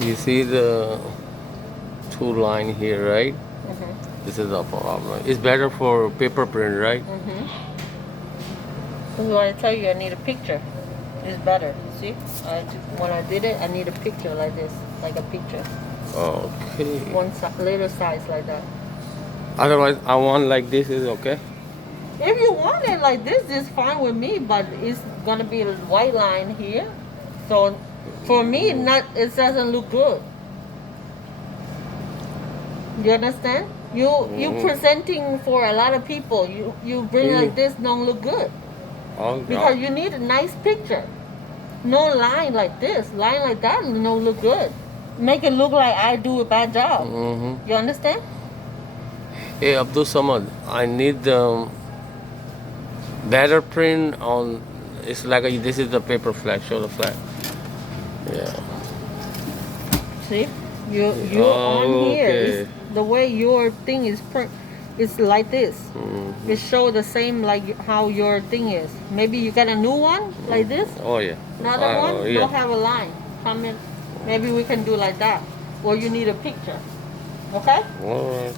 You see the two line here, right? Mm-hmm. This is the problem. It's better for paper print, right? Mm-hmm. This is what I tell you. I need a picture. It's better. See, when I did it, I need a picture like this, like a picture. Okay. One little size like that. Otherwise, I want like this is okay. If you want it like this, it's fine with me. But it's gonna be a white line here, so for me, it doesn't look good. You understand? You presenting for a lot of people. You bring like this don't look good because you need a nice picture. No line like this, line like that don't look good. Make it look like I do a bad job. You understand? Hey, Abdul Samad, I need better print on. It's like this is the paper flag. Show the flag. Yeah. See, you on here. Okay. The way your thing is print, it's like this. It show the same like how your thing is. Maybe you got a new one like this. Oh yeah. Another one Yeah. don't have a line. Come in. Maybe we can do like that. Or you need a picture. Okay? All right.